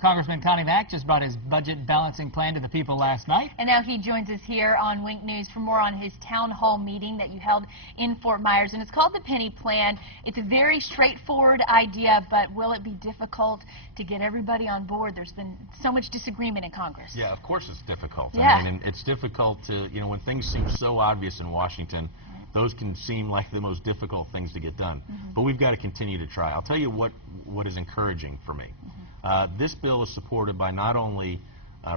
Congressman Connie Mack just brought his budget balancing plan to the people last night. And now he joins us here on Wink News for more on his town hall meeting that you held in Fort Myers. And it's called the Penny Plan. It's a very straightforward idea, but will it be difficult to get everybody on board? There's been so much disagreement in Congress. Yeah, of course it's difficult. Yeah. I mean, it's difficult to, when things seem so obvious in Washington, those can seem like the most difficult things to get done. But we've got to continue to try. I'll tell you what is encouraging for me. This bill is supported by not only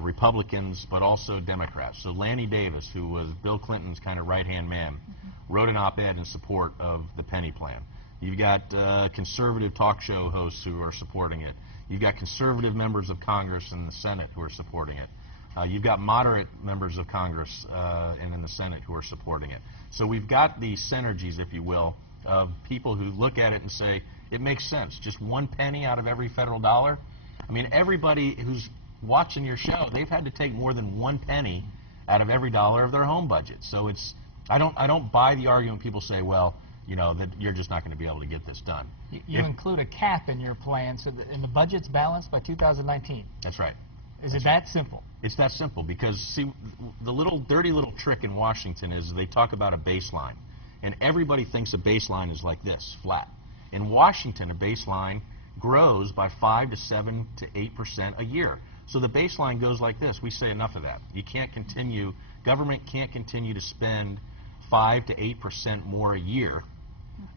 Republicans, but also Democrats. So Lanny Davis, who was Bill Clinton's kind of right-hand man, wrote an op-ed in support of the Penny Plan. You've got conservative talk show hosts who are supporting it. You've got conservative members of Congress and the Senate who are supporting it. You've got moderate members of Congress and in the Senate who are supporting it. So we've got these synergies, if you will, of people who look at it and say, it makes sense. Just 1 penny out of every federal dollar. I mean, everybody who's watching your show, they've had to take more than 1 penny out of every dollar of their home budget. So it's, I don't buy the argument people say, well, that you're just not going to be able to get this done. You include a cap in your plan, so that the budget's balanced by 2019. That's right. Is it that simple? It's that simple because, see, the dirty little trick in Washington is they talk about a baseline. And everybody thinks a baseline is like this, flat. In Washington, a baseline grows by 5 to 7 to 8% a year. So the baseline goes like this. We say enough of that. You can't continue, government can't continue to spend 5 to 8% more a year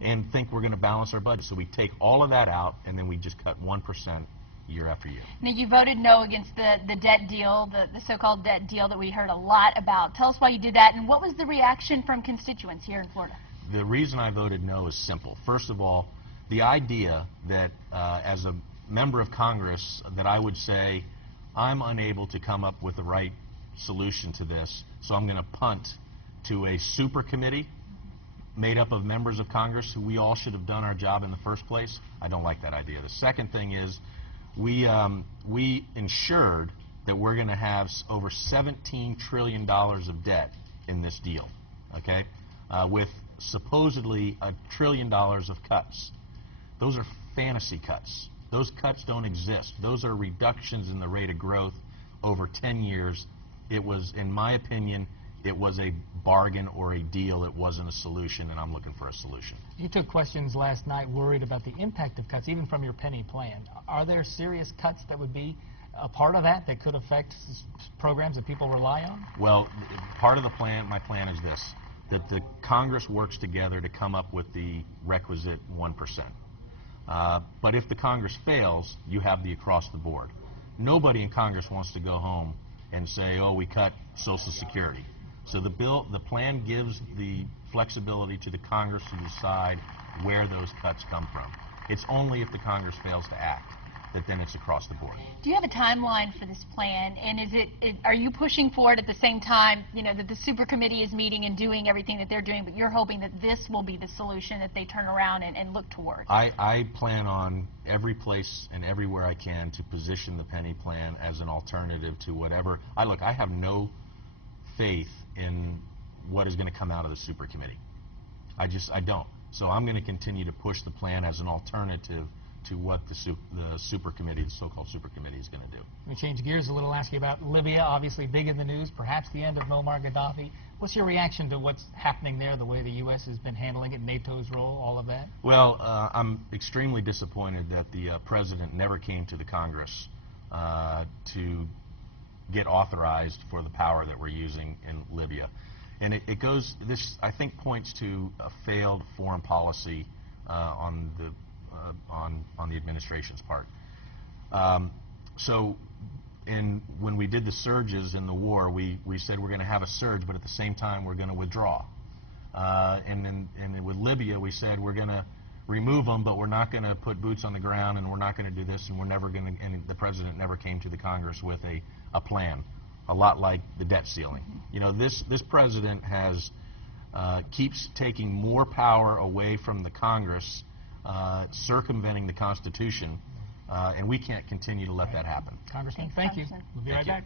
and think we're going to balance our budget. So we take all of that out and then we just cut 1% year after year. Now, you voted no against the debt deal, the so-called debt deal that we heard a lot about. Tell us why you did that, and what was the reaction from constituents here in Florida? The reason I voted no is simple. First of all, the idea that as a member of Congress that I would say I'm unable to come up with the right solution to this, so I'm going to punt to a super committee made up of members of Congress who we all should have done our job in the first place. I don't like that idea. The second thing is we ensured that we're going to have over $17 trillion of debt in this deal, okay, with supposedly $1 trillion of cuts. Those are fantasy cuts. Those cuts don't exist. Those are reductions in the rate of growth over 10 years. It was, in my opinion, it was a bargain or a deal. It wasn't a solution, and I'm looking for a solution. You took questions last night worried about the impact of cuts, even from your penny plan. Are there serious cuts that would be a part of that could affect programs that people rely on? Well, part of the plan, my plan is this, that the Congress works together to come up with the requisite 1%. But if the Congress fails, you have the across the board. Nobody in Congress wants to go home and say, oh, we cut Social Security. So the plan gives the flexibility to the Congress to decide where those cuts come from. It's only if the Congress fails to act that then it's across the board. Do you have a timeline for this plan, and are you pushing for it at the same time, that the super committee is meeting and doing everything that they're doing, but you're hoping that this will be the solution that they turn around and look toward? I plan on every place and everywhere I can to position the penny plan as an alternative to whatever. I have no faith in what is going to come out of the super committee. I don't. So I'm going to continue to push the plan as an alternative to what the super committee, the so-called super committee, is going to do. Let me change gears a little, ask you about Libya, obviously big in the news, perhaps the end of Muammar Gaddafi. What's your reaction to what's happening there, the way the U.S. has been handling it, NATO's role, all of that? Well, I'm extremely disappointed that the president never came to the Congress to get authorized for the power that we're using in Libya. And this, I think, points to a failed foreign policy on the administration's part. When we did the surges in the war, we said we're going to have a surge, but at the same time we're going to withdraw. And with Libya, we said we're going to remove them, but we're not going to put boots on the ground, and we're not going to do this, and we're never going to. And the president never came to the Congress with a plan, a lot like the debt ceiling. This president keeps taking more power away from the Congress, circumventing the Constitution, and we can't continue to let that happen. Congressman, thank you. We'll be right back.